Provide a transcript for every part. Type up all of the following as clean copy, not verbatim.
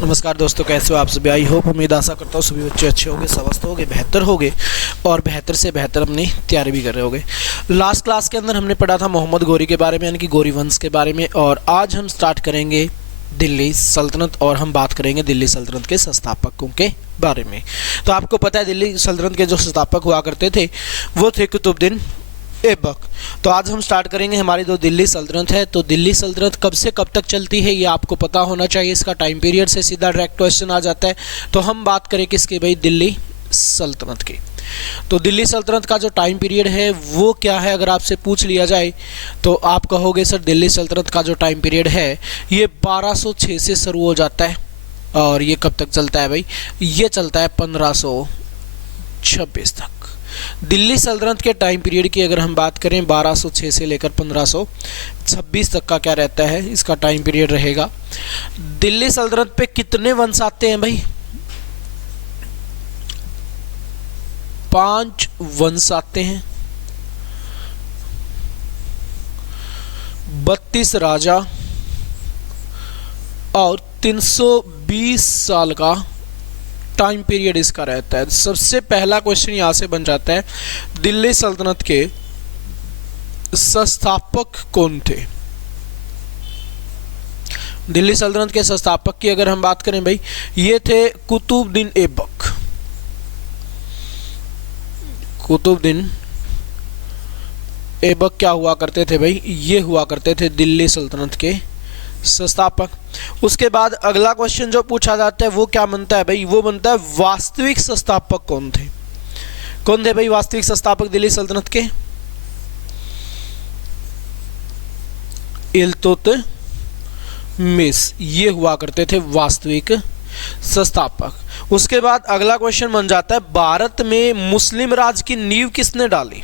नमस्कार दोस्तों, कैसे हो आप सभी। आई होप, उम्मीद आशा करता हूँ सभी बच्चे अच्छे होंगे, स्वस्थ होंगे, बेहतर होंगे और बेहतर से बेहतर अपनी तैयारी भी कर रहे होंगे। लास्ट क्लास के अंदर हमने पढ़ा था मोहम्मद गौरी के बारे में, यानी कि गौरी वंश के बारे में, और आज हम स्टार्ट करेंगे दिल्ली सल्तनत और हम बात करेंगे दिल्ली सल्तनत के संस्थापकों के बारे में। तो आपको पता है दिल्ली सल्तनत के जो संस्थापक हुआ करते थे वो थे कुतुबुद्दीन ऐबक। तो आज हम स्टार्ट करेंगे हमारी जो दिल्ली सल्तनत है। तो दिल्ली सल्तनत कब से कब तक चलती है ये आपको पता होना चाहिए। इसका टाइम पीरियड से सीधा डायरेक्ट क्वेश्चन आ जाता है। तो हम बात करें किसकी भाई, दिल्ली सल्तनत की। तो दिल्ली सल्तनत का जो टाइम पीरियड है वो क्या है, अगर आपसे पूछ लिया जाए तो आप कहोगे सर दिल्ली सल्तनत का जो टाइम पीरियड है ये 1206 से शुरू हो जाता है और ये कब तक चलता है भाई, ये चलता है 1526 तक। दिल्ली सल्तनत के टाइम पीरियड की अगर हम बात करें 1206 से लेकर 1526 तक का क्या रहता है, इसका टाइम पीरियड रहेगा। दिल्ली सल्तनत पे कितने वंश आते हैं भाई, 5 वंश आते हैं, 32 राजा और 320 साल का टाइम पीरियड इसका रहता है। सबसे पहला क्वेश्चन यहां से बन जाता है, दिल्ली सल्तनत के संस्थापक कौन थे। दिल्ली सल्तनत के संस्थापक की अगर हम बात करें भाई, ये थे कुतुबुद्दीन ऐबक। कुतुबुद्दीन ऐबक क्या हुआ करते थे भाई, ये हुआ करते थे दिल्ली सल्तनत के संस्थापक। उसके बाद अगला क्वेश्चन जो पूछा जाता है वो क्या बनता है भाई, वो बनता है वास्तविक संस्थापक कौन थे। कौन थे भाई वास्तविक संस्थापक दिल्ली सल्तनत के, इल्तुतमिश, ये हुआ करते थे वास्तविक संस्थापक। उसके बाद अगला क्वेश्चन बन जाता है, भारत में मुस्लिम राज की नींव किसने डाली।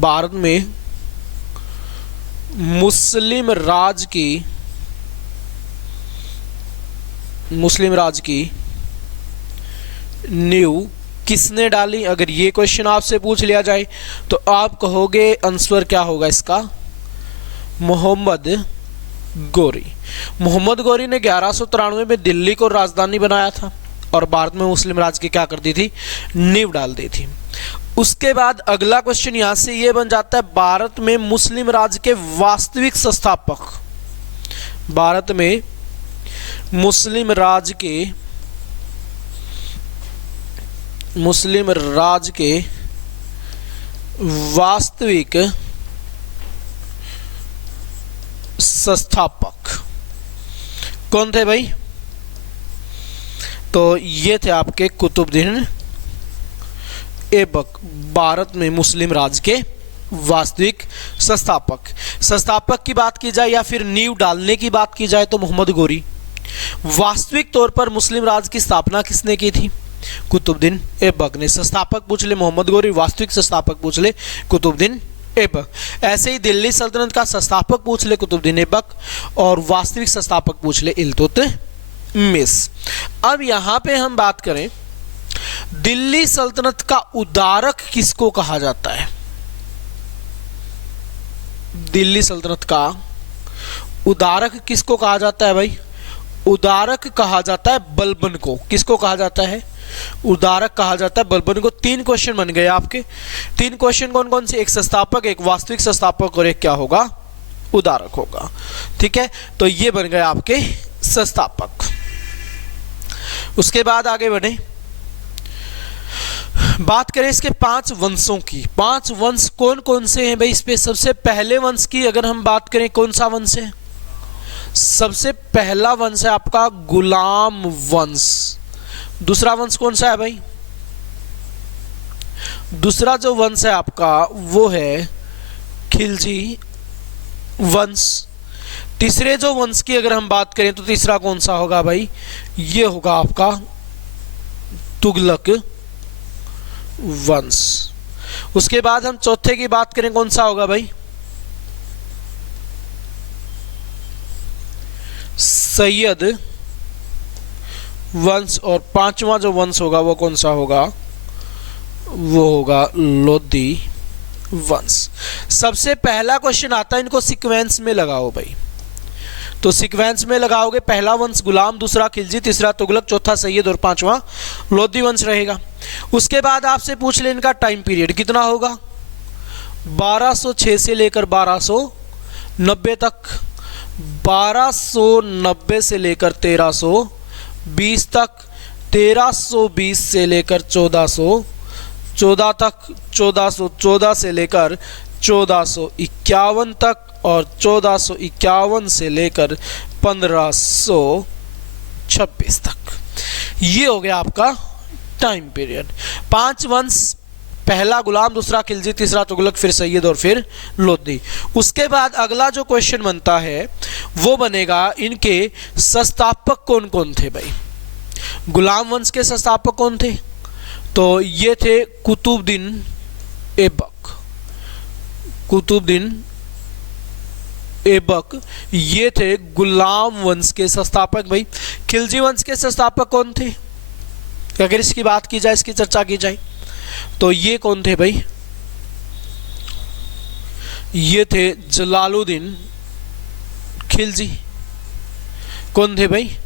भारत में मुस्लिम राज की नींव किसने डाली। अगर ये क्वेश्चन आपसे पूछ लिया जाए तो आप कहोगे आंसर क्या होगा इसका, मोहम्मद गौरी। मोहम्मद गौरी ने 1193 में दिल्ली को राजधानी बनाया था और भारत में मुस्लिम राज की क्या कर दी थी, नींव डाल दी थी। उसके बाद अगला क्वेश्चन यहां से ये बन जाता है, भारत में मुस्लिम राज के वास्तविक संस्थापक। भारत में मुस्लिम राज के वास्तविक संस्थापक कौन थे भाई, तो ये थे आपके कुतुबुद्दीन ऐबक, भारत में मुस्लिम राज के वास्तविक संस्थापक की बात की जाए या फिर नींव डालने की बात की जाए तो मोहम्मद गौरी। वास्तविक तौर पर मुस्लिम राज की स्थापना किसने की थी, कुतुबुद्दीन ऐबक ने। संस्थापक पूछ ले मोहम्मद गौरी, वास्तविक संस्थापक पूछ ले कुतुबुद्दीन ऐबक। ऐसे ही दिल्ली सल्तनत का संस्थापक पूछ ले कुतुबुद्दीन ऐबक और वास्तविक संस्थापक पूछ ले इल्तुतमिश। अब यहां पे हम बात करें दिल्ली सल्तनत का उदारक किसको कहा जाता है। दिल्ली सल्तनत का उदारक किसको कहा जाता है भाई, उदारक कहा जाता है बलबन को। किसको कहा जाता है, उदारक कहा जाता है बलबन को। 3 क्वेश्चन बन गए आपके। 3 क्वेश्चन कौन कौन से, एक संस्थापक, एक वास्तविक संस्थापक और एक क्या होगा, उदारक होगा। ठीक है, तो ये बन गए आपके संस्थापक। उसके बाद आगे बढ़े, बात करें इसके 5 वंशों की। 5 वंश कौन कौन से हैं भाई इस पे। सबसे पहले वंश की अगर हम बात करें, कौन सा वंश है, सबसे पहला वंश है आपका गुलाम वंश। दूसरा वंश कौन सा है भाई, दूसरा जो वंश है आपका वो है खिलजी वंश। तीसरे जो वंश की अगर हम बात करें तो तीसरा कौन सा होगा भाई, ये होगा आपका तुगलक वंश। उसके बाद हम चौथे की बात करें, कौन सा होगा भाई, सैयद वंश। और 5वां जो वंश होगा वो कौन सा होगा, वो होगा लोधी वंश। सबसे पहला क्वेश्चन आता है, इनको सीक्वेंस में लगाओ भाई। तो सीक्वेंस में लगाओगे, पहला वंश गुलाम, दूसरा खिलजी, तीसरा तुगलक, चौथा सैयद और पांचवा लोधी वंश रहेगा। उसके बाद आपसे पूछ ले इनका टाइम पीरियड कितना होगा। 1206 से लेकर 1290 तक, 1290 से लेकर 1320 तक, 1320 से लेकर 1414 तक, 1414 से लेकर 1451 तक और 1451 से लेकर 1526 तक। ये हो गया आपका टाइम पीरियड। 5 वंश, पहला गुलाम, दूसरा खिलजी, तीसरा तुगलक, फिर सैयद और फिर लोधी। उसके बाद अगला जो क्वेश्चन बनता है वो बनेगा इनके संस्थापक कौन कौन थे भाई। गुलाम वंश के संस्थापक कौन थे, तो ये थे कुतुबुद्दीन ऐबक, कुतुबुद्दीन ऐबक, ये थे गुलाम वंश के संस्थापक भाई। खिलजी वंश के संस्थापक कौन थे, अगर इसकी बात की जाए, इसकी चर्चा की जाए, तो ये कौन थे भाई, ये थे जलालुद्दीन खिलजी। कौन थे भाई,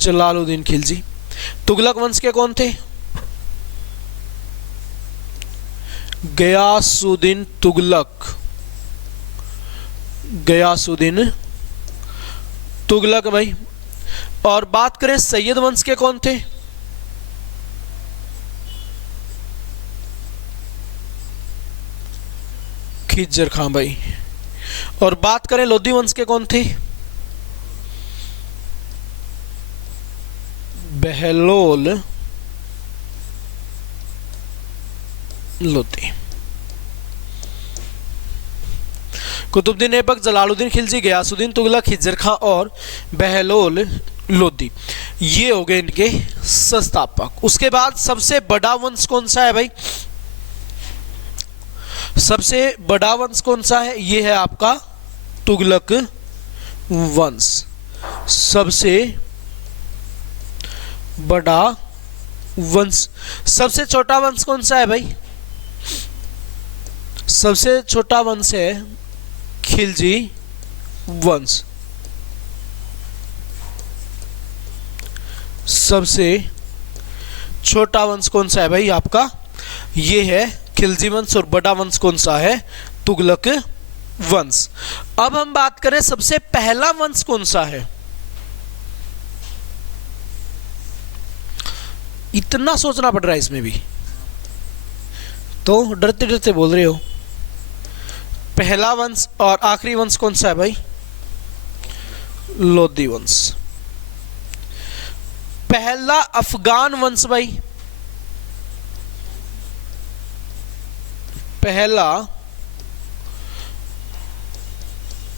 जलालुद्दीन खिलजी। तुगलक वंश के कौन थे, गयासुद्दीन तुगलक, गयासुद्दीन तुगलक भाई। और बात करें सैयद वंश के कौन थे, खिज्जर खां भाई। और बात करें लोधी वंश के कौन थे, बहलोल लोधी। कुतुबुद्दीन ऐबक, जलालुद्दीन खिलजी, गयासुद्दीन तुगलक, खिज्जर खां और बहलोल लोधी, ये हो गए इनके संस्थापक। उसके बाद सबसे बड़ा वंश कौन सा है भाई, सबसे बड़ा वंश कौन सा है, ये है आपका तुगलक वंश। सबसे बड़ा वंश। सबसे छोटा वंश कौन सा है भाई, सबसे छोटा वंश है खिलजी वंश। सबसे छोटा वंश कौन सा है भाई आपका, ये है खिलजी वंश। और बड़ा वंश कौन सा है, तुगलक वंश। अब हम बात करें सबसे पहला वंश कौन सा है, इतना सोचना पड़ रहा है इसमें भी, तो डरते डरते बोल रहे हो। पहला वंश और आखिरी वंश कौन सा है भाई, लोधी वंश। पहला अफगान वंश भाई, पहला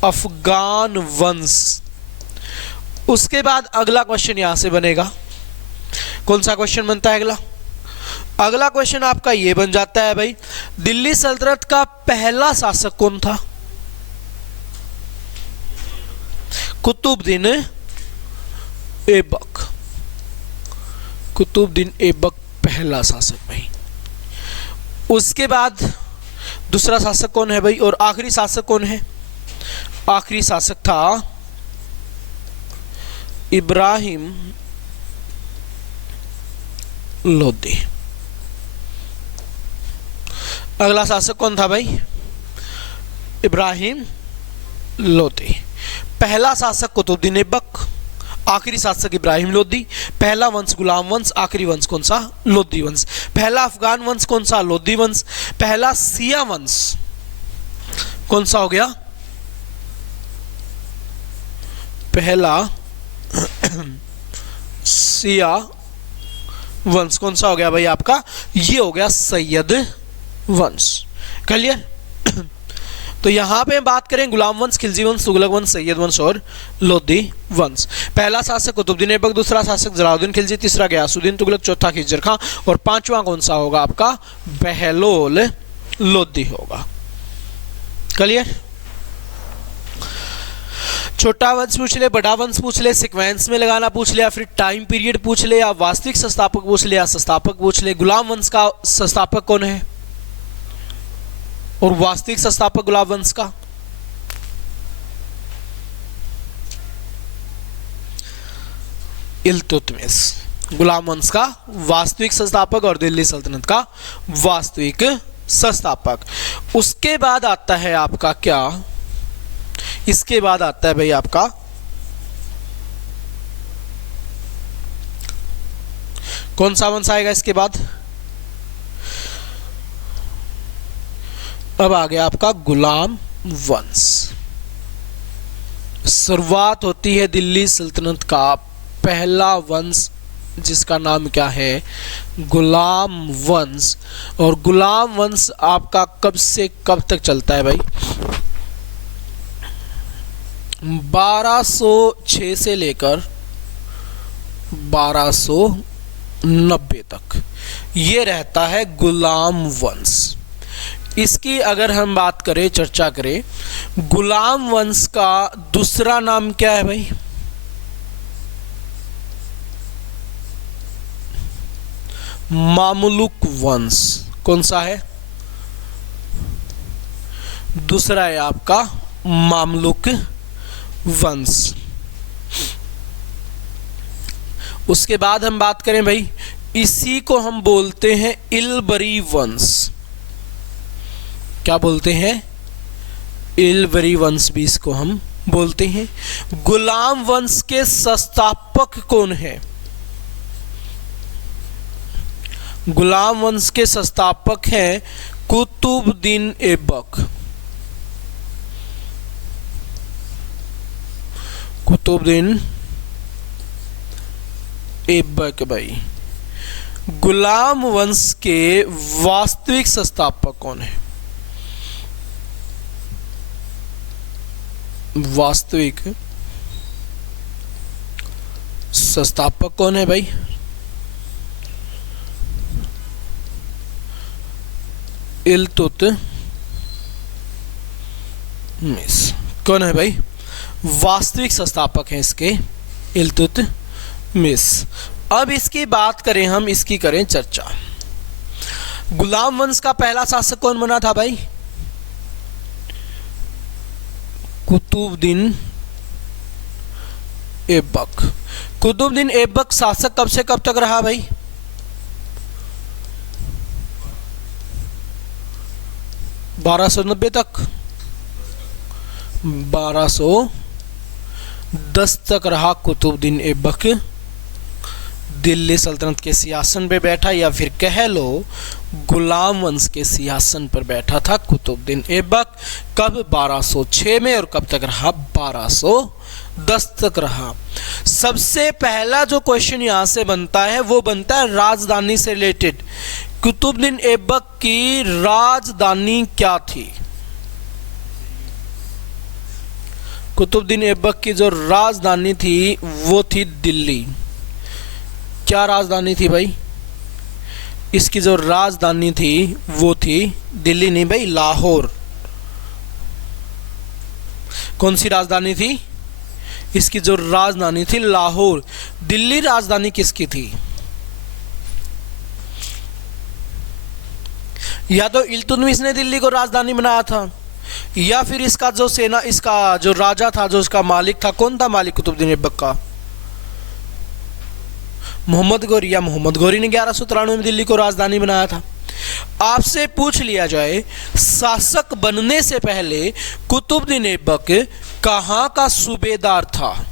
अफगान वंश। उसके बाद अगला क्वेश्चन यहां से बनेगा, कौन सा क्वेश्चन बनता है अगला, अगला क्वेश्चन आपका ये बन जाता है भाई, दिल्ली सल्तनत का पहला शासक कौन था, कुतुबुद्दीन ऐबक। कुतुबुद्दीन ऐबक पहला शासक भाई। उसके बाद दूसरा शासक कौन है भाई, और आखिरी शासक कौन है, आखिरी शासक था इब्राहिम लोधी। अगला शासक कौन था भाई, इब्राहिम लोधी। पहला शासक कुतुबुद्दीन ऐबक, आखिरी शासक इब्राहिम लोधी। पहला वंश गुलाम वंश, आखिरी वंश कौन सा, लोधी वंश। पहला अफगान वंश कौन सा, लोधी वंश। पहला सिया वंश कौन सा हो गया, पहला सिया वंश कौन सा हो गया भाई आपका, ये हो गया सैयद वंश। क्लियर। तो यहां पे बात करें गुलाम वंश, खिलजी वंश, तुगलक वंश, सैयद वंश और लोधी वंश। पहला शासक कुतुबुद्दीन ऐबक, दूसरा शासक जलालुद्दीन खिलजी, तीसरा गयासुद्दीन तुगलक, चौथा खिज्जर खां और पांचवा कौन सा होगा आपका, बहलोल लोधी होगा। क्लियर। छोटा वंश पूछ ले, बड़ा वंश पूछ ले, सीक्वेंस में लगाना पूछ ले, या फिर टाइम पीरियड पूछ ले, या वास्तविक संस्थापक पूछ ले, या संस्थापक पूछ ले। गुलाम वंश का संस्थापक कौन है और वास्तविक संस्थापक गुलाम वंश का, इल्तुतमिश, गुलाम वंश का वास्तविक संस्थापक और दिल्ली सल्तनत का वास्तविक संस्थापक। उसके बाद आता है आपका क्या, इसके बाद आता है भाई आपका कौन सा वंश आएगा इसके बाद? अब आ गया आपका गुलाम वंश। शुरुआत होती है दिल्ली सल्तनत का पहला वंश जिसका नाम क्या है? गुलाम वंश। और गुलाम वंश आपका कब से कब तक चलता है भाई? 1206 से लेकर 1290 तक ये रहता है गुलाम वंश। इसकी अगर हम बात करें, चर्चा करें, गुलाम वंश का दूसरा नाम क्या है भाई? मामलुक वंश। कौन सा है? दूसरा है आपका मामलुक वंश। उसके बाद हम बात करें भाई, इसी को हम बोलते हैं इलबरी वंश। क्या बोलते हैं? इलबरी वंश भी इसको हम बोलते हैं। गुलाम वंश के संस्थापक कौन है? गुलाम वंश के संस्थापक हैं कुतुबुद्दीन ऐबक। कुतुबुद्दीन ऐबक भाई। गुलाम वंश के वास्तविक संस्थापक कौन है? वास्तविक संस्थापक कौन है भाई? इल्तुतमिश। कौन है भाई? वास्तविक संस्थापक हैं इसके इल्तुतमिश। अब इसकी बात करें हम, इसकी करें चर्चा। गुलाम वंश का पहला शासक कौन बना था भाई? कुतुबुद्दीन ऐबक। कुतुबुद्दीन ऐबक शासक कब से कब तक रहा भाई? 1290 तक। 1210 तक रहा कुतुबुद्दीन ऐबक दिल्ली सल्तनत के सिंहासन पे बैठा, या फिर कह लो गुलाम वंश के सिंहासन पर बैठा था कुतुबुद्दीन ऐबक। कब? 1206 में। और कब तक रहा? 1210 तक रहा। सबसे पहला जो क्वेश्चन यहां से बनता है वो बनता है राजधानी से रिलेटेड। कुतुबुद्दीन ऐबक की राजधानी क्या थी? कुतुबुद्दीन ऐबक की जो राजधानी थी वो थी दिल्ली। क्या राजधानी थी भाई? इसकी जो राजधानी थी वो थी दिल्ली नहीं भाई, लाहौर। कौन सी राजधानी थी? इसकी जो राजधानी थी लाहौर। दिल्ली राजधानी किसकी थी? या तो इल्तुतमिश ने दिल्ली को राजधानी बनाया था, या फिर इसका जो सेना, इसका जो राजा था, जो इसका मालिक था, कौन था मालिक कुतुबुद्दीन ऐबक का? मोहम्मद गौरी। या मोहम्मद गौरी ने 1193 में दिल्ली को राजधानी बनाया था। आपसे पूछ लिया जाए, शासक बनने से पहले कुतुबुद्दीन ऐबक कहां का सूबेदार था?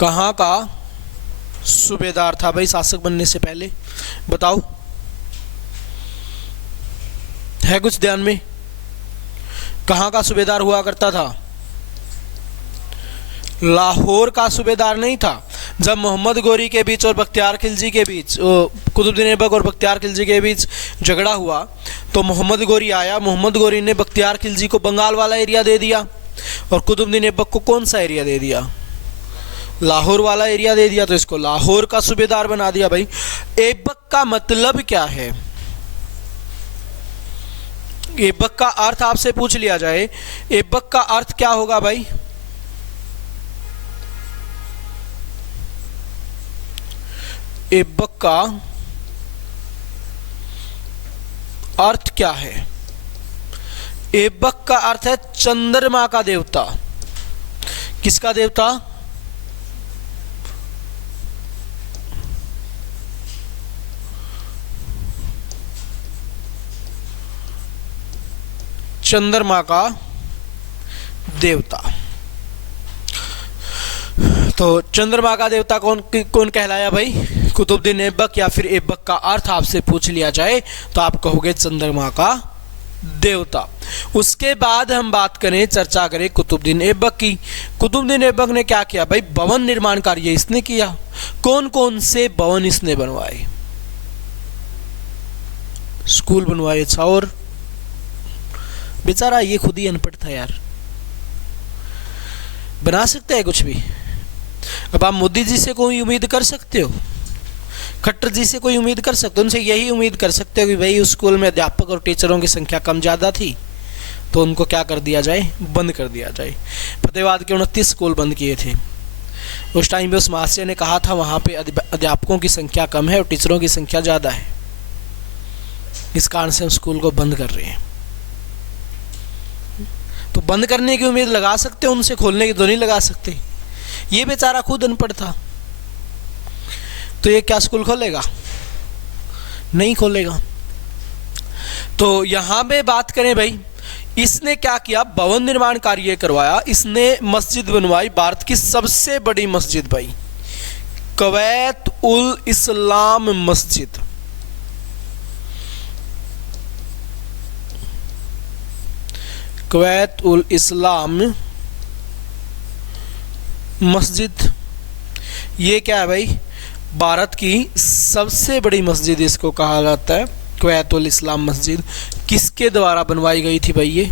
कहां का सूबेदार था भाई शासक बनने से पहले? बताओ, है कुछ ध्यान में? कहां का सूबेदार हुआ करता था? लाहौर का सूबेदार नहीं था। जब मोहम्मद गौरी के बीच और बख्तियार खिलजी के बीच, कुतुबुद्दीन ऐबक और बख्तियार खिलजी के बीच झगड़ा हुआ, तो मोहम्मद गौरी आया। मोहम्मद गौरी ने बख्तियार खिलजी को बंगाल वाला एरिया दे दिया, और कुतुबुद्दीन ऐबक को कौन सा एरिया दे दिया? लाहौर वाला एरिया दे दिया। तो इसको लाहौर का सूबेदार बना दिया भाई। ऐबक का मतलब क्या है? ऐबक का अर्थ आपसे पूछ लिया जाए, ऐबक का अर्थ क्या होगा भाई? ऐबक का अर्थ क्या है? ऐबक का अर्थ है चंद्रमा का देवता। किसका देवता? चंद्रमा का देवता। तो चंद्रमा का देवता कौन कौन कहलाया भाई? कुतुबुद्दीन ऐबक। या फिर ऐबक का अर्थ आपसे पूछ लिया जाए तो आप कहोगे चंद्रमा का देवता। उसके बाद हम बात करें, चर्चा करें कुतुबुद्दीन ऐबक की। कुतुबुद्दीन ऐबक ने क्या किया भाई? भवन निर्माण कार्य इसने किया। कौन कौन से भवन इसने बनवाए? स्कूल बनवाए। अच्छा, और बेचारा ये खुद ही अनपढ़ था यार, बना सकते हैं कुछ भी। अब आप मोदी जी से कोई उम्मीद कर सकते हो? खट्टर जी से कोई उम्मीद कर सकते हो? उनसे यही उम्मीद कर सकते हो कि भाई उस स्कूल में अध्यापक और टीचरों की संख्या कम ज़्यादा थी तो उनको क्या कर दिया जाए? बंद कर दिया जाए। फतेहाबाद के 29 स्कूल बंद किए थे। उस टाइम पे उस महाशय ने कहा था वहाँ पे अध्यापकों की संख्या कम है और टीचरों की संख्या ज़्यादा है, इस कारण से हम स्कूल को बंद कर रहे हैं। तो बंद करने की उम्मीद लगा सकते हो, उनसे खोलने की तो नहीं लगा सकते। ये बेचारा खुद अनपढ़ था, तो ये क्या स्कूल खोलेगा? नहीं खोलेगा। तो यहां पे बात करें भाई, इसने क्या किया? भवन निर्माण कार्य करवाया। इसने मस्जिद बनवाई, भारत की सबसे बड़ी मस्जिद भाई, कुवैत उल इस्लाम मस्जिद। कुवैत उल इस्लाम मस्जिद, ये क्या है भाई? भारत की सबसे बड़ी मस्जिद इसको कहा जाता है, कुवैत उल इस्लाम मस्जिद। किसके द्वारा बनवाई गई थी भाई? ये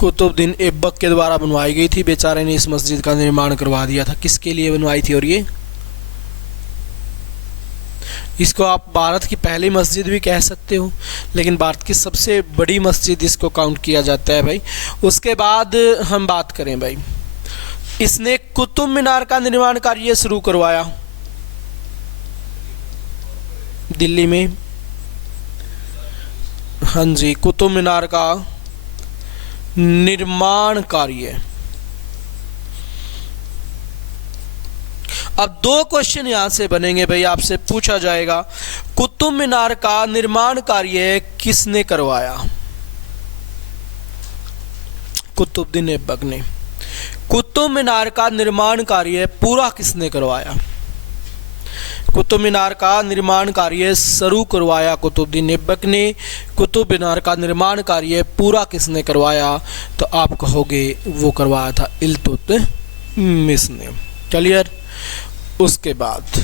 कुतुबुद्दीन ऐबक के द्वारा बनवाई गई थी। बेचारे ने इस मस्जिद का निर्माण करवा दिया था। किसके लिए बनवाई थी? और ये इसको आप भारत की पहली मस्जिद भी कह सकते हो, लेकिन भारत की सबसे बड़ी मस्जिद इसको काउंट किया जाता है भाई। उसके बाद हम बात करें भाई, इसने कुतुब मीनार का निर्माण कार्य शुरू करवाया दिल्ली में। हाँ जी, कुतुब मीनार का निर्माण कार्य। अब दो क्वेश्चन यहां से बनेंगे भाई, आपसे पूछा जाएगा कुतुब मीनार का निर्माण कार्य किसने करवाया? कुतुबुद्दीन ऐबक ने। कुतुब मीनार का निर्माण कार्य पूरा किसने करवाया? कुतुब मीनार का निर्माण कार्य शुरू करवाया कुतुबुद्दीन ऐबक ने। कुतुब मीनार का निर्माण कार्य पूरा किसने करवाया? तो आप कहोगे वो करवाया था इल्तुतमिश ने। क्लियर? उसके बाद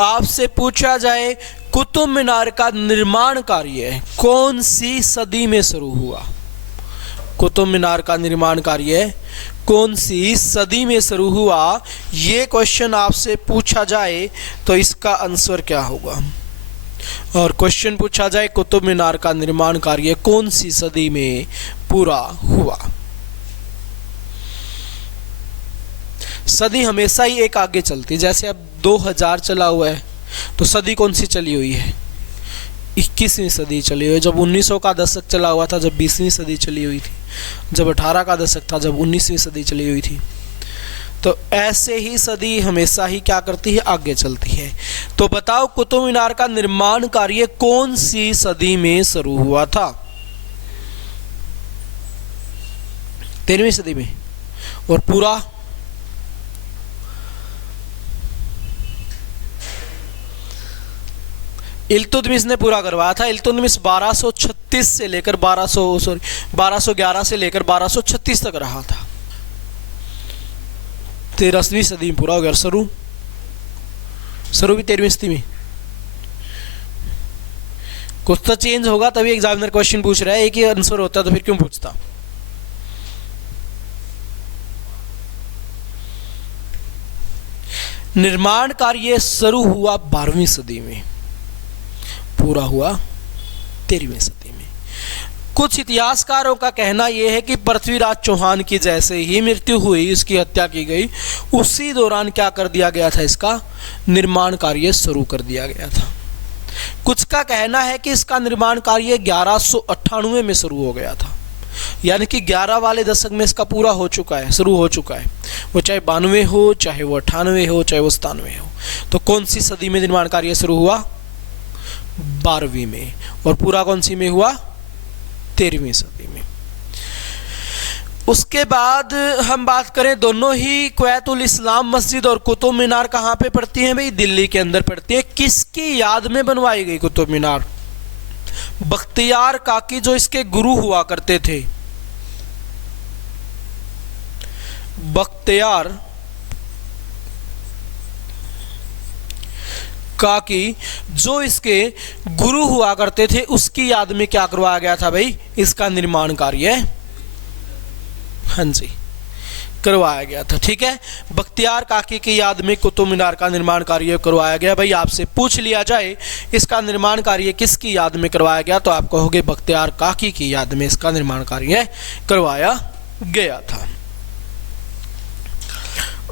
आपसे पूछा जाए कुतुब मीनार का निर्माण कार्य कौन सी सदी में शुरू हुआ? कुतुब मीनार का निर्माण कार्य कौन सी सदी में शुरू हुआ? ये क्वेश्चन आपसे पूछा जाए तो इसका आंसर क्या होगा? और क्वेश्चन पूछा जाए कुतुब मीनार का निर्माण कार्य कौन सी सदी में पूरा हुआ? सदी हमेशा ही एक आगे चलती है। जैसे अब 2000 चला हुआ है तो सदी कौन सी चली हुई है? 21वीं सदी चली हुई है। जब 1900 का दशक चला हुआ था, जब 20वीं सदी चली हुई थी। जब 18 का दशक था, जब 19वीं सदी चली हुई थी। तो ऐसे ही सदी हमेशा ही क्या करती है? आगे चलती है। तो बताओ कुतुब मीनार का निर्माण कार्य कौन सी सदी में शुरू हुआ था? 13वीं सदी में। और पूरा इल्तुतमिश ने पूरा करवाया था। इल्तुतमिश 1236 से लेकर 1211 से लेकर 1236 तक रहा था। 13वीं सदी में पूरा हो गया। शुरू भी 13वीं सदी में। कुछ तो चेंज होगा तभी एग्जामिनर क्वेश्चन पूछ रहा है। एक ही आंसर होता तो फिर क्यों पूछता? निर्माण कार्य शुरू हुआ 12वीं सदी में, पूरा हुआ 13वीं सदी में। कुछ इतिहासकारों का कहना यह है कि पृथ्वीराज चौहान की जैसे ही मृत्यु हुई, इसकी हत्या की गई, उसी दौरान क्या कर दिया गया था? इसका निर्माण कार्य शुरू कर दिया गया था। कुछ का कहना है कि इसका निर्माण कार्य 1198 में शुरू हो गया था, यानी कि 11 वाले दशक में इसका पूरा हो चुका है, शुरू हो चुका है। वो चाहे 92 हो, चाहे वो 98 हो, चाहे वो 97 हो। तो कौन सी सदी में निर्माण कार्य शुरू हुआ? 12वीं में। और पूरा कौन सी में हुआ? 13वीं सदी में। उसके बाद हम बात करें, दोनों ही क्वैतुल इस्लाम मस्जिद और कुतुब मीनार कहाँ पे पड़ती हैं भाई? दिल्ली के अंदर पड़ती है। किसकी याद में बनवाई गई कुतुब मीनार? बख्तियार काकी जो इसके गुरु हुआ करते थे। बख्तियार काकी जो इसके गुरु हुआ करते थे, उसकी याद में क्या करवाया गया था भाई? इसका निर्माण कार्य, हाँ जी, करवाया गया था। ठीक है, बख्तियार काकी की याद में कुतुब मीनार का निर्माण कार्य करवाया गया। भाई आपसे पूछ लिया जाए इसका निर्माण कार्य किसकी याद में करवाया गया, तो आप कहोगे बख्तियार काकी की याद में इसका निर्माण कार्य करवाया गया था।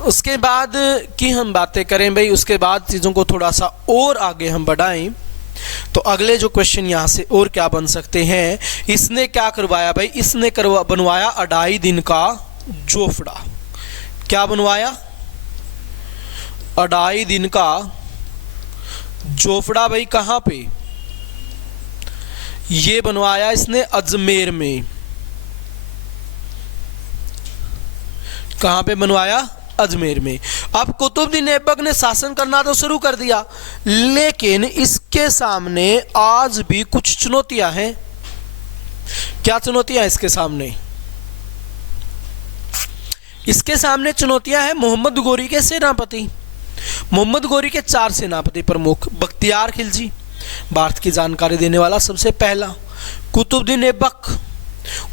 उसके बाद की हम बातें करें भाई, उसके बाद चीज़ों को थोड़ा सा और आगे हम बढ़ाएं, तो अगले जो क्वेश्चन यहाँ से और क्या बन सकते हैं, इसने क्या करवाया भाई? इसने बनवाया 2.5 दिन का जोफड़ा। क्या बनवाया? 2.5 दिन का जोफड़ा। भाई कहाँ पे? ये बनवाया इसने अजमेर में। कहाँ पे बनवाया? अजमेर में। अब कुतुबुद्दीन ऐबक ने शासन करना तो शुरू कर दिया, लेकिन इसके सामने आज भी कुछ चुनौतियां हैं। क्या चुनौतियां हैं इसके सामने? इसके सामने चुनौतियां हैं मोहम्मद गोरी के सेनापति। मोहम्मद गोरी के 4 सेनापति प्रमुख। बख्तियार खिलजी, भारत की जानकारी देने वाला सबसे पहला। कुतुबुद्दीन ऐबक,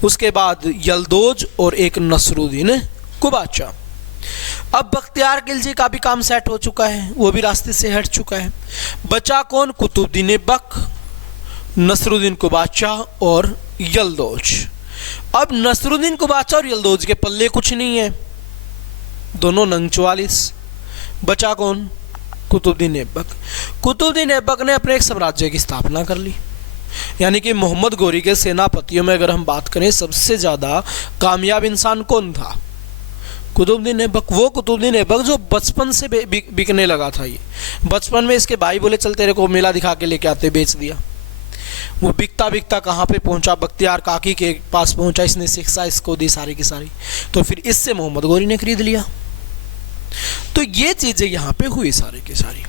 उसके बाद यलदौज और एक नसरुद्दीन कुबाचा। अब बख्तियार खिलजी का भी काम सेट हो चुका है, वो भी रास्ते से हट चुका है। बचा कौन? कुतुबुद्दीन ऐबक, नसरुद्दीन कुबाचा और यलदौज। अब नसरुद्दीन कुबाचा और यलदौज के पल्ले कुछ नहीं है, दोनों नंग 44। बचा कौन? कुतुबुद्दीन ऐबक। कुतुबुद्दीन ऐबक ने अपने एक साम्राज्य की स्थापना कर ली, यानी कि मोहम्मद गोरी के सेनापतियों में अगर हम बात करें सबसे ज़्यादा कामयाब इंसान कौन था? कुतुबुद्दीन ऐबक। वो कुतुबुद्दीन ऐबक जो बचपन से बिकने लगा था। ये बचपन में इसके भाई बोले चल तेरे को मेला दिखा के लेके आते, बेच दिया। वो बिकता बिकता कहाँ पे पहुंचा? बख्तियार काकी के पास पहुंचा। इसने शिक्षा इसको दी सारी की सारी, तो फिर इससे मोहम्मद गोरी ने खरीद लिया। तो ये चीजें यहाँ पे हुई सारी की सारी।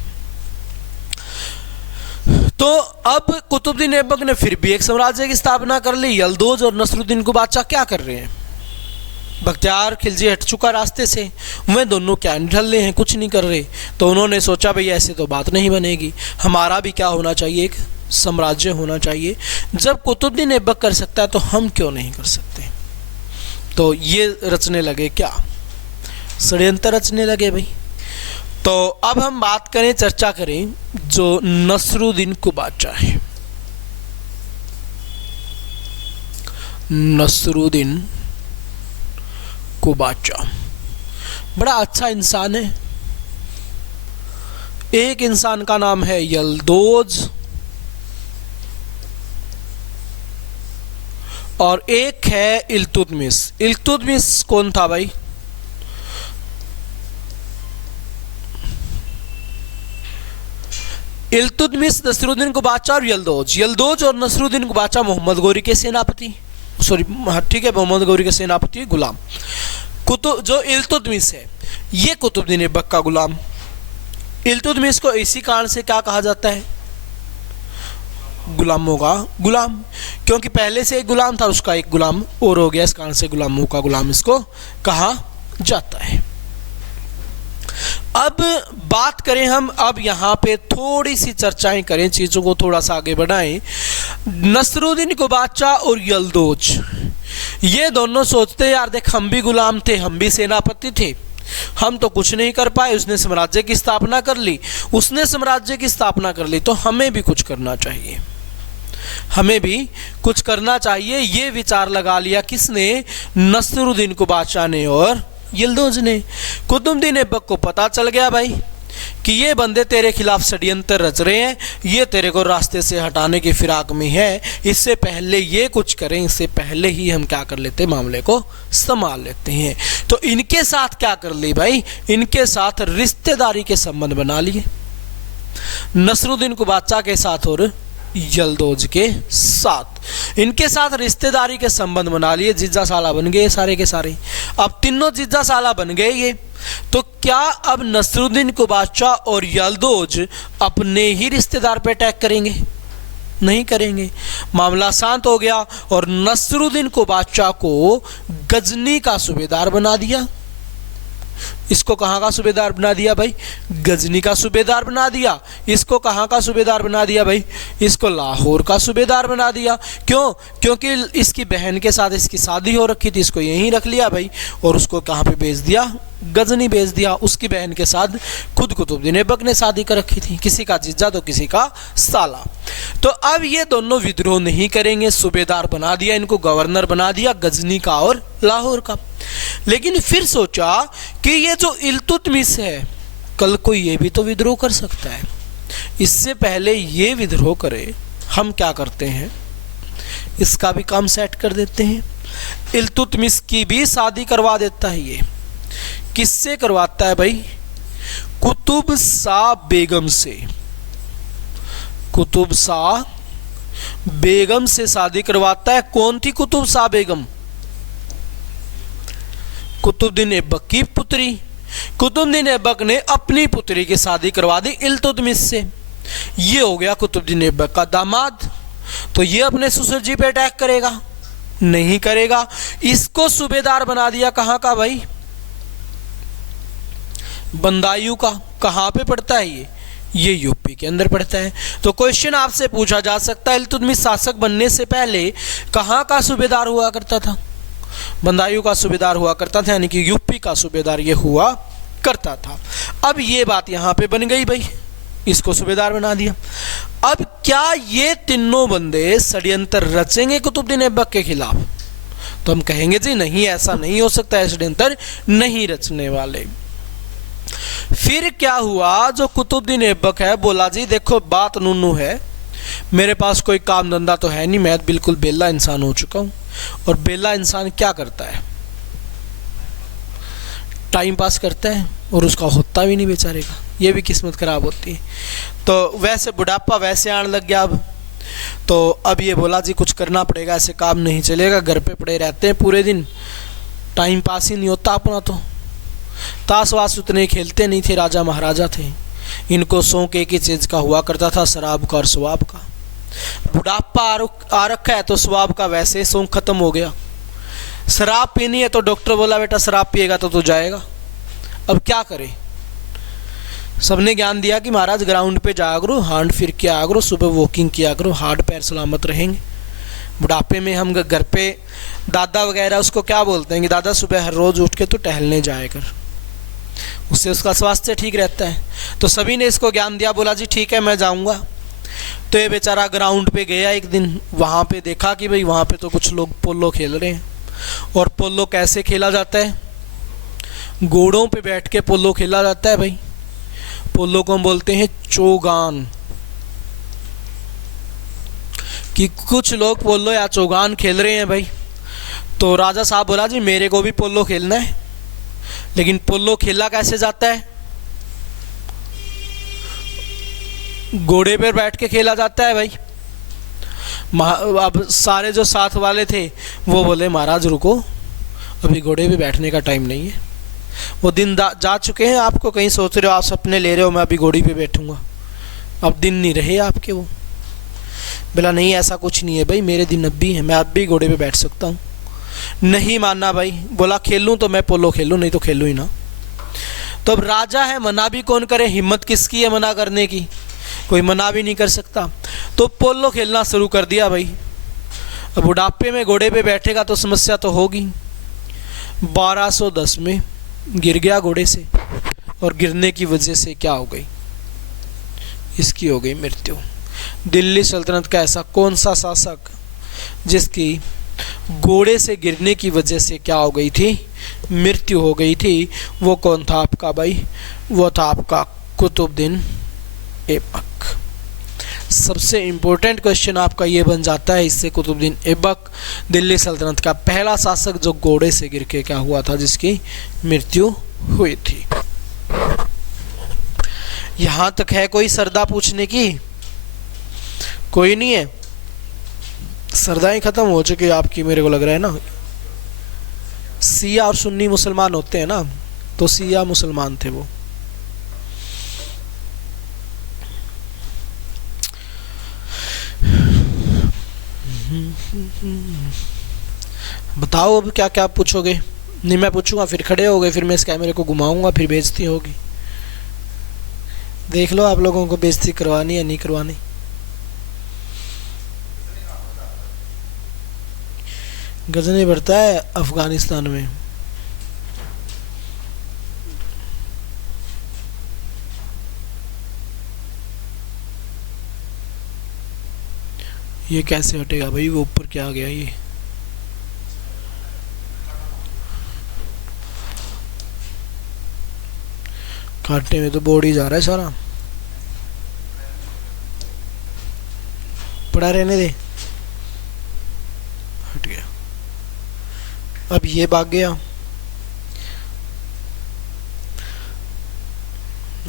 तो अब कुतुबुद्दीन ऐबक ने फिर भी एक साम्राज्य की स्थापना कर ली। यलदौज और नसरुद्दीन कुबाचा क्या कर रहे हैं? बख्तियार खिलजी हट चुका रास्ते से, वे दोनों क्या ढल रहे हैं? कुछ नहीं कर रहे। तो उन्होंने सोचा भाई ऐसे तो बात नहीं बनेगी, हमारा भी क्या होना चाहिए? एक साम्राज्य होना चाहिए। जब कुतुबुद्दीन ऐबक कर सकता है तो हम क्यों नहीं कर सकते? तो ये रचने लगे, क्या षड्यंत्र रचने लगे भाई। तो अब हम बात करें, चर्चा करें जो नसरुद्दीन कुबाचा है। नसरुद्दीन कुबाचा बड़ा अच्छा इंसान है। एक इंसान का नाम है यलदौज और एक है इल्तुतमिश। इल्तुतमिश कौन था भाई? इल्तुतमिश, नसरुद्दीन कुबाचा और यलदौज। यलदौज और नसरुद्दीन कुबाचा मोहम्मद गोरी के सेनापति, सॉरी ठीक है, मोहम्मद गोरी के सेनापति गुलाम। जो इल्तुतमिश है ये कुतुबुद्दीन ऐबक का गुलाम। इल्तुतमिश को इसी कारण से क्या कहा जाता है? गुलामों का गुलाम, क्योंकि पहले से एक गुलाम था, उसका एक गुलाम और हो गया, इस कारण से गुलामों का गुलाम इसको कहा जाता है। अब बात करें हम, अब यहाँ पे थोड़ी सी चर्चाएं करें, चीज़ों को थोड़ा सा आगे बढ़ाएं। नसरुद्दीन कुबाचा और यलदौज ये दोनों सोचते यार देख हम भी गुलाम थे, हम भी सेनापति थे, हम तो कुछ नहीं कर पाए, उसने साम्राज्य की स्थापना कर ली, उसने साम्राज्य की स्थापना कर ली, तो हमें भी कुछ करना चाहिए, हमें भी कुछ करना चाहिए। ये विचार लगा लिया किसने? नसरुद्दीन कुबाचा ने और यलदौज ने। कुतुबुद्दीन ऐबक को पता चल गया भाई कि ये बंदे तेरे खिलाफ षड्यंत्र रच रहे हैं, ये तेरे को रास्ते से हटाने की फिराक में है, इससे पहले ये कुछ करें, इससे पहले ही हम क्या कर लेते हैं, मामले को संभाल लेते हैं। तो इनके साथ क्या कर ली भाई, इनके साथ रिश्तेदारी के संबंध बना लिए, नसरुद्दीन को बादशाह के साथ और यल्दौज के साथ, इनके साथ रिश्तेदारी के संबंध बना लिए, जीजा साला बन गए सारे के सारे। अब तीनों जीजा साला बन गए ये, तो क्या अब नसरुद्दीन को बादशाह और यल्दौज अपने ही रिश्तेदार पे अटैक करेंगे? नहीं करेंगे। मामला शांत हो गया और नसरुद्दीन को बादशाह को गजनी का सूबेदार बना दिया। इसको कहाँ का सूबेदार बना दिया भाई, गजनी का सूबेदार बना दिया। इसको कहाँ का सूबेदार बना दिया भाई, इसको लाहौर का सूबेदार बना दिया। क्यों? क्योंकि इसकी बहन के साथ इसकी शादी हो रखी थी, इसको यहीं रख लिया भाई, और उसको कहाँ पे भेज दिया, गजनी भेज दिया। उसकी बहन के साथ खुद कुतुबुद्दीन ऐबक ने शादी कर रखी थी, किसी का जीजा तो किसी का साला। तो अब ये दोनों विद्रोह नहीं करेंगे, सूबेदार बना दिया, इनको गवर्नर बना दिया गजनी का और लाहौर का। लेकिन फिर सोचा कि ये जो इल्तुतमिश है, कल को ये भी तो विद्रोह कर सकता है, इससे पहले ये विद्रोह करे, हम क्या करते हैं, इसका भी काम सेट कर देते हैं। इल्तुतमिश की भी शादी करवा देता है ये। किससे करवाता है भाई? कुतुब शाह बेगम से। कुतुब शाह बेगम से शादी करवाता है। कौन थी कुतुब शाह बेगम? कुतुबुद्दीन ऐबक की पुत्री। कुतुबुद्दीन ऐबक ने अपनी पुत्री की शादी करवा दी इल्तुतमिश से। ये हो गया कुतुबुद्दीन ऐबक का दामाद। तो ये अपने ससुर जी पे अटैक करेगा? नहीं करेगा। इसको सूबेदार बना दिया कहाँ का भाई? बंदायूं का। कहाँ पे पड़ता है ये यूपी के अंदर पड़ता है। तो क्वेश्चन आपसे पूछा जा सकता है, इल्तुतमिश शासक बनने से पहले कहाँ का सूबेदार हुआ करता था? बंदायूं का सूबेदार हुआ करता था, यानी कि यूपी का सूबेदार ये हुआ करता था। अब ये बात यहाँ पे बन गई भाई, इसको सूबेदार बना दिया। अब क्या ये तीनों बंदे षड्यंत्र रचेंगे कुतुबुद्दीन ऐबक के खिलाफ? तो हम कहेंगे जी नहीं, ऐसा नहीं हो सकता है, षड्यंत्र नहीं रचने वाले। फिर क्या हुआ, जो कुतुबुद्दीन ऐबक है बोला जी देखो बात नूनू है, मेरे पास कोई काम धंधा तो है नहीं, मैं बिल्कुल बेला इंसान हो चुका हूँ। और बेला इंसान क्या करता है? टाइम पास करता है, और उसका होता भी नहीं बेचारे का, ये भी किस्मत खराब होती है। तो वैसे बुढ़ापा वैसे आने लग गया अब। तो अब ये बोला जी कुछ करना पड़ेगा, ऐसे काम नहीं चलेगा, घर पे पड़े रहते हैं पूरे दिन, टाइम पास ही नहीं होता अपना। तो ताश वाश उतने खेलते नहीं थे, राजा महाराजा थे, इनको शौक एक ही चीज़ का हुआ करता था, शराब का और शवाब का। बुढ़ापा आ रखा है तो शवाब का वैसे शौक खत्म हो गया। शराब पीनी है तो डॉक्टर बोला बेटा शराब पिएगा तो जाएगा। अब क्या करे? सबने ज्ञान दिया कि महाराज ग्राउंड पे जाया करो, हांड फिर के आया करो, सुबह वॉकिंग किया करो, हाथ पैर सलामत रहेंगे। बुढ़ापे में हम घर पे दादा वगैरह उसको क्या बोलते हैं कि दादा सुबह हर रोज़ उठ के तो टहलने जाया कर, उससे उसका स्वास्थ्य ठीक रहता है। तो सभी ने इसको ज्ञान दिया, बोला जी ठीक है मैं जाऊंगा। तो ये बेचारा ग्राउंड पे गया एक दिन, वहाँ पे देखा कि भाई वहाँ पे तो कुछ लोग पोलो खेल रहे हैं। और पोलो कैसे खेला जाता है? घोड़ों पे बैठ के पोलो खेला जाता है भाई। पोलो को हम बोलते हैं चौगान। कि कुछ लोग पोलो या चौगान खेल रहे हैं भाई। तो राजा साहब बोला जी मेरे को भी पोलो खेलना है। लेकिन पोलो खेला कैसे जाता है? घोड़े पर बैठ के खेला जाता है भाई। अब सारे जो साथ वाले थे वो बोले महाराज रुको, अभी घोड़े पे बैठने का टाइम नहीं है, वो दिन जा चुके हैं, आपको कहीं सोच रहे हो, आप सपने ले रहे हो मैं अभी घोड़ी पे बैठूंगा, अब दिन नहीं रहे आपके। वो बोला नहीं ऐसा कुछ नहीं है भाई, मेरे दिन अब भी हैं, मैं अब भी घोड़े पे बैठ सकता हूँ। नहीं मानना भाई, बोला खेलूँ तो मैं पोलो खेलूँ, नहीं तो खेलूँ ही ना। तो अब राजा है, मना भी कौन करे, हिम्मत किसकी है मना करने की, कोई मना भी नहीं कर सकता। तो पोलो खेलना शुरू कर दिया भाई। अब बुढ़ापे में घोड़े पे बैठेगा तो समस्या तो होगी। 1210 में गिर गया घोड़े से, और गिरने की वजह से क्या हो गई, इसकी हो गई मृत्यु। दिल्ली सल्तनत का ऐसा कौन सा शासक जिसकी घोड़े से गिरने की वजह से क्या हो गई थी, मृत्यु हो गई थी, वो कौन था आपका भाई? वो था आपका कुतुबुद्दीन ऐबक। सबसे इंपॉर्टेंट क्वेश्चन आपका ये बन जाता है इससे। कुतुबुद्दीन ऐबक दिल्ली सल्तनत का पहला शासक जो घोड़े से गिर के क्या हुआ था, जिसकी मृत्यु हुई थी। यहां तक है कोई सरदा पूछने की? कोई नहीं है? सरदाएं खत्म हो चुकी है आपकी, मेरे को लग रहा है ना। शिया और सुन्नी मुसलमान होते हैं ना, तो शिया मुसलमान थे वो। बताओ अब क्या क्या पूछोगे? नहीं मैं पूछूंगा, फिर खड़े हो गए, फिर मैं इस कैमरे को घुमाऊंगा, फिर बेइज्जती होगी। देख लो आप लोगों को बेइज्जती करवानी है नहीं करवानी। गजनी बढ़ता है अफगानिस्तान में। ये कैसे हटेगा भाई? वो ऊपर क्या आ गया ये? काटने में तो बोर्ड ही जा रहा है सारा। पड़ा रहने दे, हट गया। अब ये भाग गया।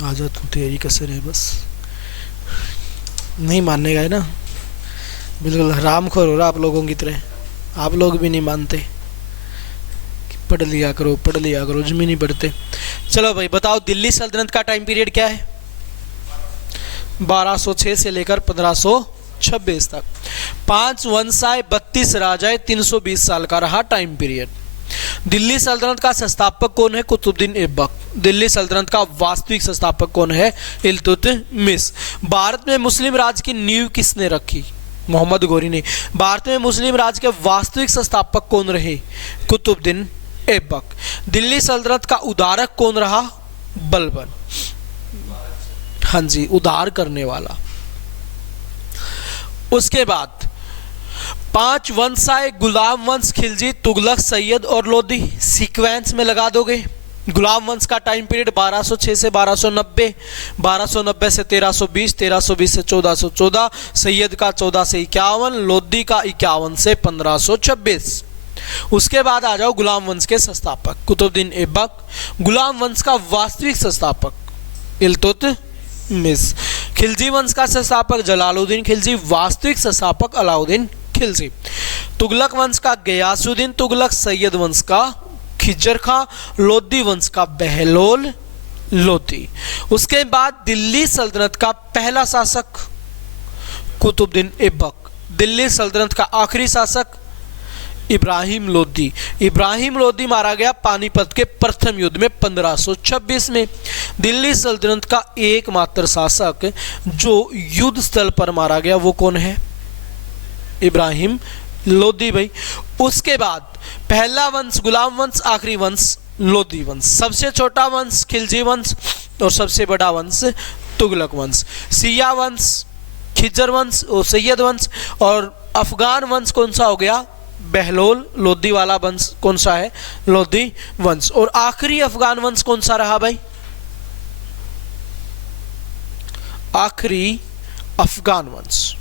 आजा तू, तेरी कसर है बस। नहीं मानने का है ना? बिल्कुल हरामखोर हो रहा आप लोगों की तरह। आप लोग भी नहीं मानते। पढ़ लिया करो, जमी नहीं पढ़ते। चलो भाई बताओ, दिल्ली सल्तनत का टाइम पीरियड क्या है? 1206 से लेकर 1526 तक। 5 वंशाए 32 राजाएं, 320 साल का रहा टाइम पीरियड। दिल्ली सल्तनत का संस्थापक कौन है? कुतुबुद्दीन ऐबक। दिल्ली सल्तनत का वास्तविक संस्थापक कौन है? इल्तुतमिश। भारत में मुस्लिम राज की नींव किसने रखी? मोहम्मद घोरी ने। भारत में मुस्लिम राज के वास्तविक संस्थापक कौन रहे? कुतुबुद्दीन ऐबक। दिल्ली सल्तनत का उदारक कौन रहा? बलबन। हाँ जी, उदार करने वाला। उसके बाद 5 वंश आए, गुलाम वंश, खिलजी, तुगलक, सैयद और लोधी। सीक्वेंस में लगा दोगे। गुलाम वंश का टाइम पीरियड 1206 से 1290, 1290 से 1320, 1320 से 1414, सैयद का 14 से 51, लोधी का 51 से 1526। उसके बाद आ जाओ गुलाम वंश के संस्थापक कुतुबुद्दीन ऐबक। गुलाम वंश का वास्तविक संस्थापक इल्तुतमिश। खिलजी वंश का संस्थापक जलालुद्दीन खिलजी, वास्तविक संस्थापक अलाउद्दीन खिलजी। तुगलक वंश का गयासुद्दीन तुगलक, सैयद वंश का खिज्जर खां, लोधी वंश का बहलोल लोधी। उसके बाद दिल्ली सल्तनत का पहला शासक कुतुबुद्दीन ऐबक। दिल्ली सल्तनत का आखिरी शासक इब्राहिम लोधी। इब्राहिम लोधी मारा गया पानीपत के प्रथम युद्ध में 1526 में। दिल्ली सल्तनत का एकमात्र शासक जो युद्ध स्थल पर मारा गया वो कौन है? इब्राहिम लोधी भाई। उसके बाद पहला वंश गुलाम वंश, आखिरी वंश लोधी वंश। सबसे छोटा वंश खिलजी वंश और सबसे बड़ा वंश तुगलक वंश। सिया वंश, खिज्जर वंश और सैयद वंश। और अफगान वंश कौन सा हो गया? बहलोल लोधी वाला वंश कौन सा है? लोधी वंश। और आखिरी अफगान वंश कौन सा रहा भाई? आखिरी अफगान वंश।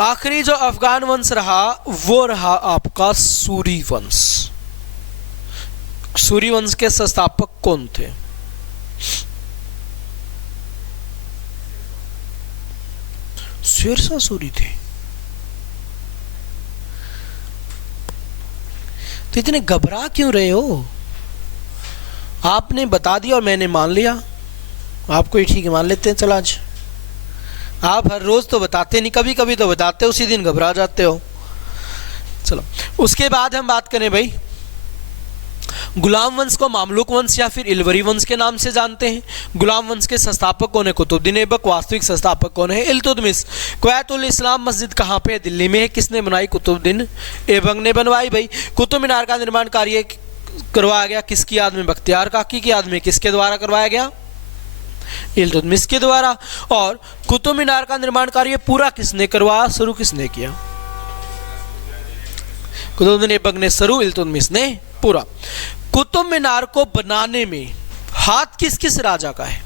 आखिरी जो अफगान वंश रहा वो रहा आपका सूरी वंश। सूरी वंश के संस्थापक कौन थे? शेरशाह सूरी थे। तो इतने घबरा क्यों रहे हो? आपने बता दिया और मैंने मान लिया। आपको ही ठीक है, मान लेते हैं। चल आज आप हर रोज तो बताते नहीं, कभी कभी तो बताते, उसी दिन घबरा जाते हो। चलो उसके बाद हम बात करें भाई, गुलाम वंश को मामलुक वंश या फिर इलवरी वंश के नाम से जानते हैं। गुलाम वंश के संस्थापक कौन है? कुतुबुद्दीन ऐबक। वास्तविक संस्थापक कौन है? इल्तुतमिश। क्वैतुल इस्लाम मस्जिद कहाँ पे है? दिल्ली में है। किसने बनाई? कुतुबुद्दीन ऐबक ने बनवाई भाई। कुतुब मीनार का निर्माण कार्य करवाया गया किसकी याद में? बख्तियार काकी की याद में। किसके द्वारा करवाया गया? इल्तुतमिश के द्वारा। और कुतुब मीनार का निर्माण कार्य पूरा किसने करवाया? शुरू किसने किया? कुतुबुद्दीन ऐबक ने शुरू, इल्तुतमिश ने पूरा। कुतुब मीनार को बनाने में हाथ किस किस राजा का है?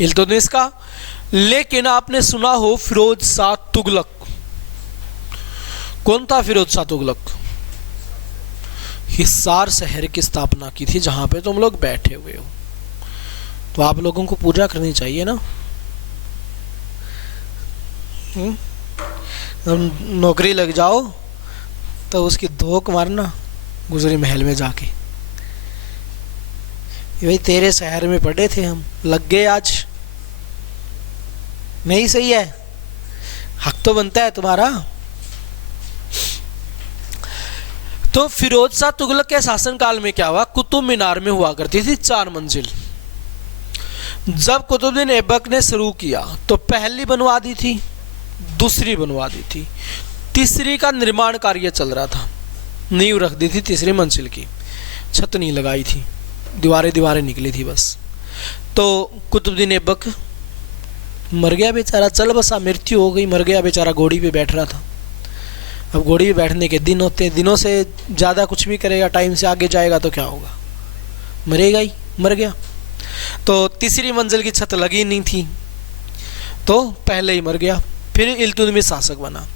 इल्तुतमिश का। लेकिन आपने सुना हो फिरोज शाह तुगलक। कौन था फिरोज शाह तुगलक? हिसार शहर की स्थापना की थी, जहां पे तुम लोग बैठे हुए हो। तो आप लोगों को पूजा करनी चाहिए ना। नौकरी लग जाओ तो उसकी धोख मारना गुजरी महल में जाके, भाई तेरे शहर में पढ़े थे हम, लग गए आज। नहीं सही है, हक तो बनता है तुम्हारा। तो फिरोज शाह तुगलक के शासनकाल में क्या हुआ? कुतुब मीनार में हुआ करती थी 4 मंजिल। जब कुतुबुद्दीन ऐबक ने शुरू किया तो पहली बनवा दी थी, दूसरी बनवा दी थी, तीसरी का निर्माण कार्य चल रहा था। नींव रख दी थी तीसरी मंजिल की, छत नहीं लगाई थी, दीवारें निकली थी बस। तो कुतुबुद्दीन ऐबक मर गया बेचारा, चल बसा, मृत्यु हो गई, मर गया बेचारा, घोड़ी पे बैठ रहा था। अब घोड़ी पे बैठने के दिन होते हैं, दिनों से ज़्यादा कुछ भी करेगा, टाइम से आगे जाएगा तो क्या होगा? मरेगा ही, मर गया। तो तीसरी मंजिल की छत लगी नहीं थी तो पहले ही मर गया। फिर इल्तुतमिश शासक बना,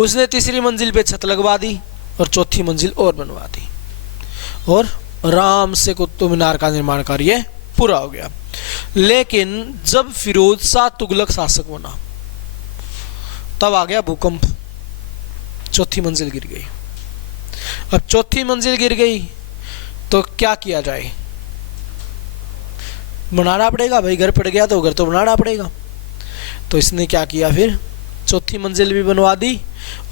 उसने तीसरी मंजिल पे छत लगवा दी और चौथी मंजिल और बनवा दी, और आराम से कुतुब मीनार का निर्माण कार्य पूरा हो गया। लेकिन जब फिरोज शाह तुगलक शासक बना तब आ गया भूकंप, चौथी मंजिल गिर गई। अब चौथी मंजिल गिर गई तो क्या किया जाए? बनाना पड़ेगा भाई, घर पड़ गया तो घर तो बनाना पड़ेगा। तो इसने क्या किया, फिर चौथी मंजिल भी बनवा दी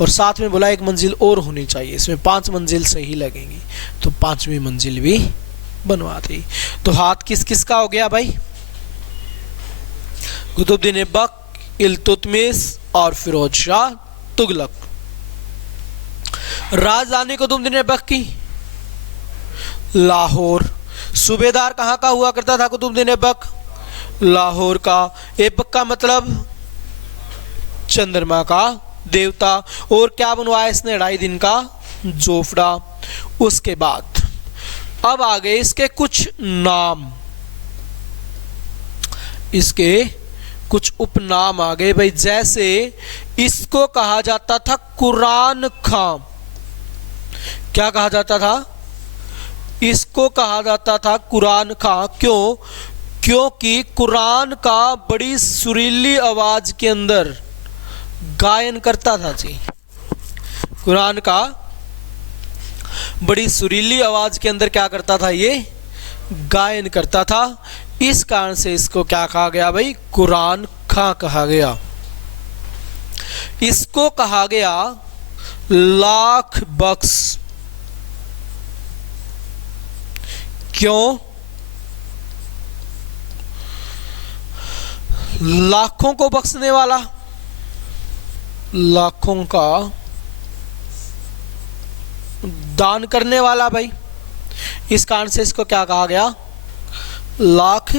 और साथ में बोला एक मंजिल और होनी चाहिए, इसमें 5 मंजिल सही लगेंगी, तो 5वीं मंजिल भी बनवा दी। तो हाथ किस किस का हो गया भाई? कुतुबुद्दीन ऐबक, इल्तुतमिश और फिरोज शाह तुगलक। राजधानी कुतुबुद्दीन ऐबक की लाहौर। सूबेदार कहाँ का हुआ करता था कुतुबुद्दीन ऐबक? लाहौर का। ऐबक का मतलब चंद्रमा का देवता। और क्या बनवाया इसने? 2.5 दिन का जोफड़ा। उसके बाद अब आ गए इसके कुछ नाम, इसके कुछ उपनाम आ गए भाई। जैसे इसको कहा जाता था कुरान खां। क्या कहा जाता था? इसको कहा जाता था कुरान खां। क्यों? क्योंकि कुरान का बड़ी सुरीली आवाज के अंदर गायन करता था जी। कुरान का बड़ी सुरीली आवाज के अंदर क्या करता था? ये गायन करता था। इस कारण से इसको क्या कहा गया भाई? कुरान खां कहा गया। इसको कहा गया लाख बख्श। क्यों? लाखों को बख्शने वाला, लाखों का दान करने वाला भाई। इस कारण से इसको क्या कहा गया? लाख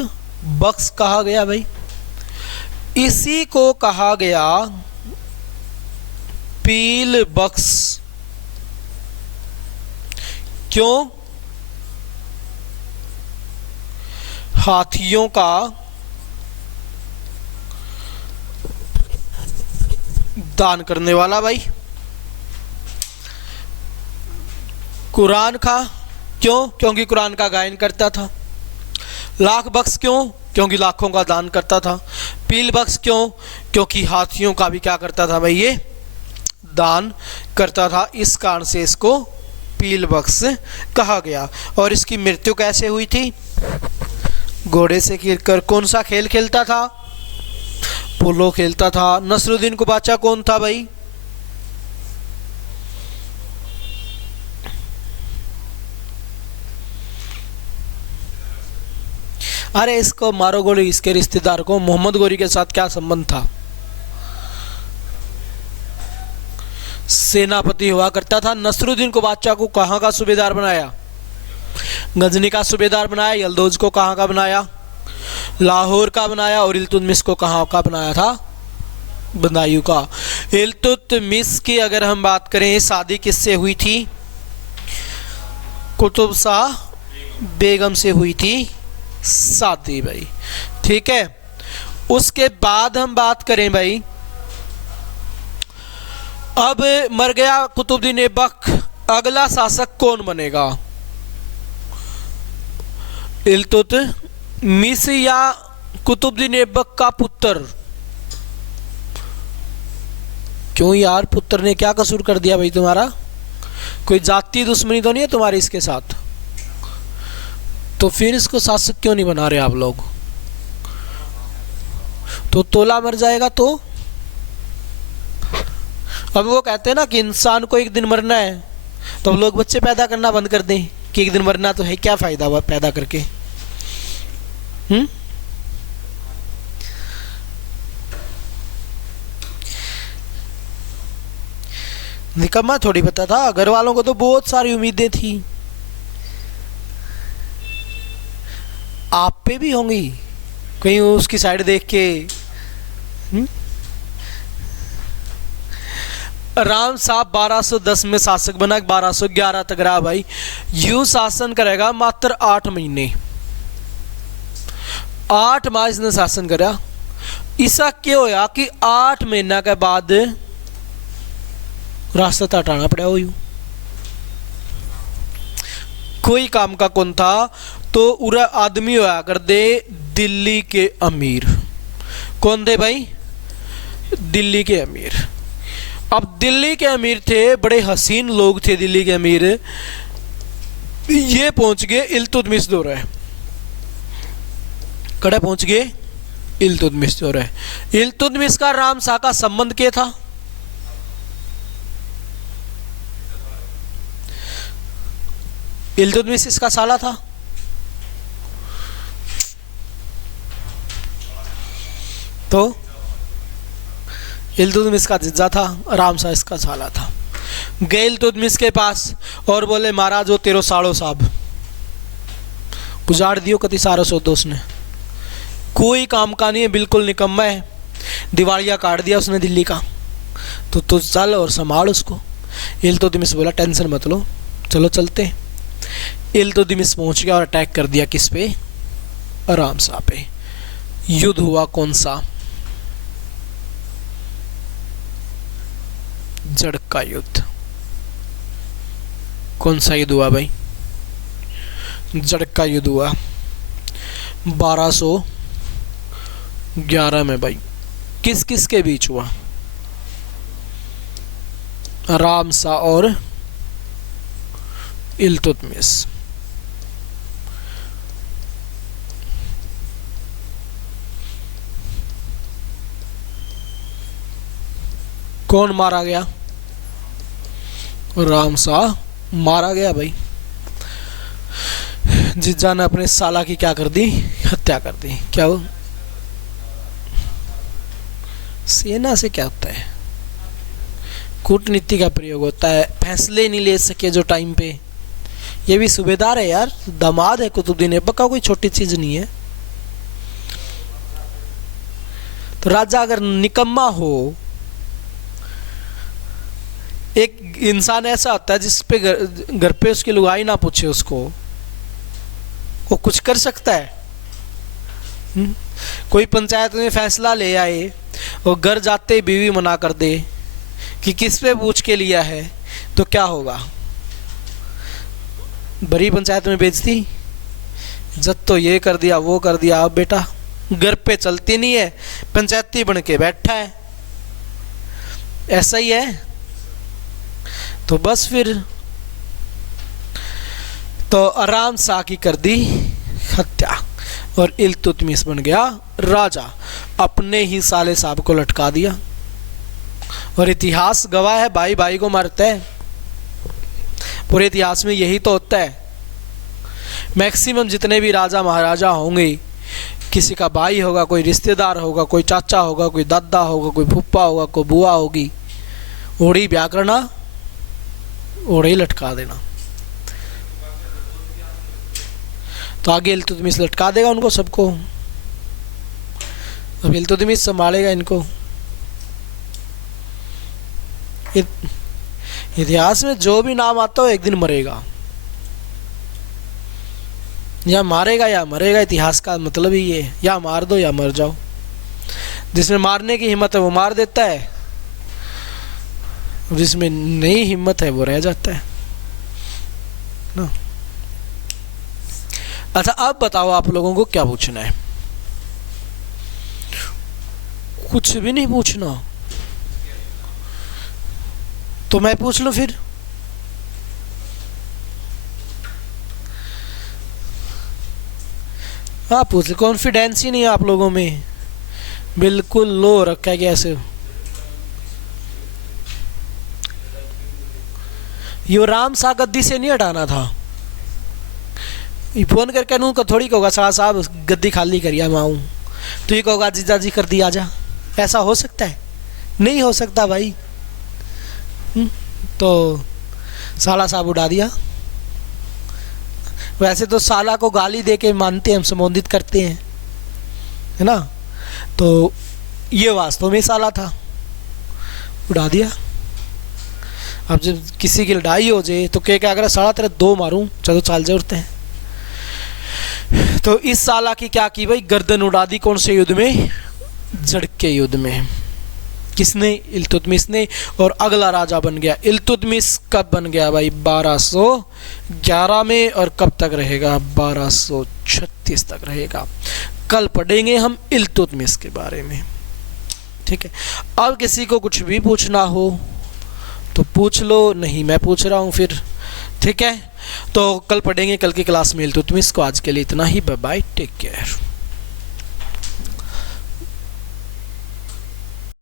बख्श कहा गया भाई। इसी को कहा गया पील बख्श। क्यों? हाथियों का दान करने वाला भाई। कुरान खां क्यों? क्योंकि कुरान का गायन करता था। लाख बख्श क्यों? क्योंकि लाखों का दान करता था। पील बख्श क्यों? क्योंकि हाथियों का भी क्या करता था भाई? ये दान करता था। इस कारण से इसको पील बख्श कहा गया। और इसकी मृत्यु कैसे हुई थी? घोड़े से गिरकर। कौन सा खेल खेलता था? पोलो खेलता था। नसरुद्दीन को बादशाह कौन था भाई? अरे इसको मारो गोली। इसके रिश्तेदार को मोहम्मद गोरी के साथ क्या संबंध था? सेनापति हुआ करता था। नसरुद्दीन को बादशाह को कहाँ का सूबेदार बनाया? गजनी का सूबेदार बनाया। यलदौज को कहाँ का बनाया? लाहौर का बनाया। और इल्तुतमिश को कहाँ का बनाया था? बदायूं का। इल्तुतमिश की अगर हम बात करें, शादी किससे हुई थी? कुतुब शाह बेगम से हुई थी शादी भाई, ठीक है। उसके बाद हम बात करें भाई, अब मर गया कुतुबुद्दीन ऐबक, अगला शासक कौन बनेगा? इल्तुतमिश या कुतुबुद्दीन ऐबक का पुत्र? क्यों यार, पुत्र ने क्या कसूर कर दिया भाई तुम्हारा? कोई जाति दुश्मनी तो नहीं है तुम्हारी इसके साथ? तो फिर इसको शासक क्यों नहीं बना रहे आप लोग? तो तोला मर जाएगा तो? अब वो कहते हैं ना कि इंसान को एक दिन मरना है, तो लोग बच्चे पैदा करना बंद कर दें कि एक दिन मरना तो है, क्या फायदा हुआ पैदा करके? निकम्मा थोड़ी पता था, घर वालों को तो बहुत सारी उम्मीदें थी, आप पे भी होंगी कहीं उसकी साइड देख के। राम साहब 1210 में शासक बना, 1211 तक रहा भाई। यूं शासन करेगा मात्र 8 महीने, 8 माह इसने शासन करा। ऐसा क्यों होया कि 8 महीना के बाद रास्ता हटाना पड़ा? हो कोई काम का कौन था, तो उरा आदमी होया कर दे दिल्ली के अमीर। कौन थे भाई? दिल्ली के अमीर। अब दिल्ली के अमीर थे, बड़े हसीन लोग थे दिल्ली के अमीर। ये पहुंच गए इल्तुतमिश दौरे, कड़े पहुंच गए इल्तुतमिश दौरे। इल्तुतमिश का राम शाह का संबंध क्या था? इल्तुतमिश इसका साला था, तो इल्तुतमिश का जिज्जा था, राम शाह इसका साला था। गए इल्तुतमिश के पास और बोले महाराज वो तेरो साड़ो साहब उजाड़ दियो, कति सारा सौदा उसने, कोई काम का नहीं है, बिल्कुल निकम्मा है, दिवालिया काट दिया उसने दिल्ली का, तो तू चल और संभाल उसको। इल्तुतमिश बोला टेंशन मत लो, चलो चलते। इल्तुतमिश पहुंच गया और अटैक कर दिया किस पे? राम शाह पे। युद्ध हुआ कौन सा? जड़ का युद्ध। कौन सा युद्ध हुआ भाई? जड़ का युद्ध हुआ 1211 में भाई। किस किस के बीच हुआ? राम शाह और इल्तुतमिश। कौन मारा गया? राम शाह मारा गया भाई। जिज्जा ने अपने साला की क्या कर दी? हत्या कर दी। क्या हो? सेना से क्या होता है? कूटनीति का प्रयोग होता है, फैसले नहीं ले सके जो टाइम पे। ये भी सूबेदार है यार, दामाद है कुतुबुद्दीन ऐबक का, कोई छोटी चीज नहीं है। तो राजा अगर निकम्मा हो, एक इंसान ऐसा होता है जिस पे घर पे उसकी लुगाई ना पूछे उसको, वो कुछ कर सकता है? कोई पंचायत में फैसला ले आए और घर जाते ही बीवी मना कर दे कि किस पे पूछ के लिया है, तो क्या होगा? बड़ी पंचायत में बेइज्जती, जब तो ये कर दिया वो कर दिया। अब बेटा घर पे चलती नहीं है, पंचायती बन के बैठा है, ऐसा ही है। तो बस फिर तो राम शाह की कर दी हत्या और इल्तुतमिश बन गया राजा, अपने ही साले साहब को लटका दिया। और इतिहास गवाह है, भाई भाई को मारता है, पूरे इतिहास में यही तो होता है। मैक्सिमम जितने भी राजा महाराजा होंगे, किसी का भाई होगा, कोई रिश्तेदार होगा, कोई चाचा होगा, कोई दादा होगा, कोई फूफा होगा, कोई बुआ होगी, ओढ़ी ब्याह करना, ओढ़े लटका देना। तो आगे इल्तुतमिश लटका देगा उनको सबको। अब इल्तुतमिश संभालेगा इनको। इतिहास में जो भी नाम आता हो एक दिन मरेगा, या मारेगा या मरेगा। इतिहास का मतलब ही ये, या मार दो या मर जाओ। जिसमें मारने की हिम्मत है वो मार देता है, जिसमें नहीं हिम्मत है वो रह जाता है ना। अच्छा अब बताओ आप लोगों को क्या पूछना है? कुछ भी नहीं पूछना तो मैं पूछ लूं फिर? हाँ पूछ लो। कॉन्फिडेंस ही नहीं है आप लोगों में, बिल्कुल लो रखा है कैसे। युवराम सा गद्दी से नहीं हटाना था। फोन करके नू को थोड़ी कहोगा साला साहब गद्दी खाली करिया माऊ, तो ये कहोगा जीजा जी कर दिया जा। ऐसा हो सकता है? नहीं हो सकता भाई। तो साला साहब उड़ा दिया। वैसे तो साला को गाली दे के मानते हैं हम, संबोधित करते हैं, है ना। तो ये वास्तव में साला था, उड़ा दिया। अब जब किसी की लड़ाई हो जाए तो क्या अगर साला तेरे दो मारूं, चलो चाल जाए उड़ते हैं। तो इस साला की क्या की भाई, गर्दन उड़ा दी। कौन से युद्ध में? जड़क के युद्ध में। किसने? इल्तुतमिश ने। और अगला राजा बन गया इल्तुतमिश। कब बन गया भाई? 1211 में। और कब तक रहेगा? 1236 तक रहेगा। कल पढ़ेंगे हम इल्तुतमिश के बारे में, ठीक है। अब किसी को कुछ भी पूछना हो तो पूछ लो, नहीं मैं पूछ रहा हूँ फिर, ठीक है। तो कल पढ़ेंगे, कल की क्लास में इल्तुतमिश को। आज के लिए इतना ही, बाय बाय, टेक केयर।